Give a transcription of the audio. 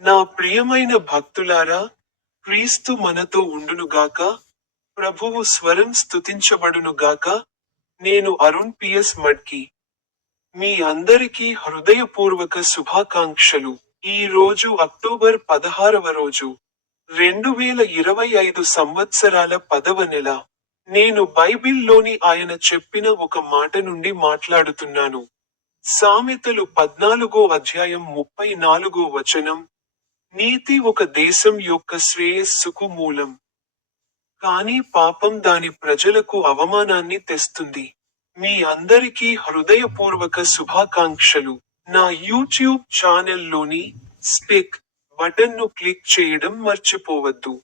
నా ప్రియమైన భక్తులారా క్రీస్తు మనతో ఉండునుగాక ప్రభువు స్వరం స్తుతించబడునుగాక నేను అరుణ్ పిఎస్ మడ్కి మీ అందరికీ హృదయపూర్వక శుభాకాంక్షలు. ఈ రోజు అక్టోబర్ పదహారవ రోజు రెండు వేల ఇరవై ఐదు సంవత్సరాల పదవ నెల. నేను బైబిల్లోని ఆయన చెప్పిన ఒక మాట నుండి మాట్లాడుతున్నాను. సామెతలు పద్నాలుగో అధ్యాయం ముప్పై నాలుగో వచనం నీతి ఒక దేశం యొక్క శ్రేయస్సుకు మూలం. కానీ పాపం దాని ప్రజలకు అవమానాన్ని తెస్తుంది. మీ అందరికీ హృదయపూర్వక శుభాకాంక్షలు. నా యూట్యూబ్ ఛానల్లోని స్పిక్ బటన్ను క్లిక్ చేయడం మర్చిపోవద్దు.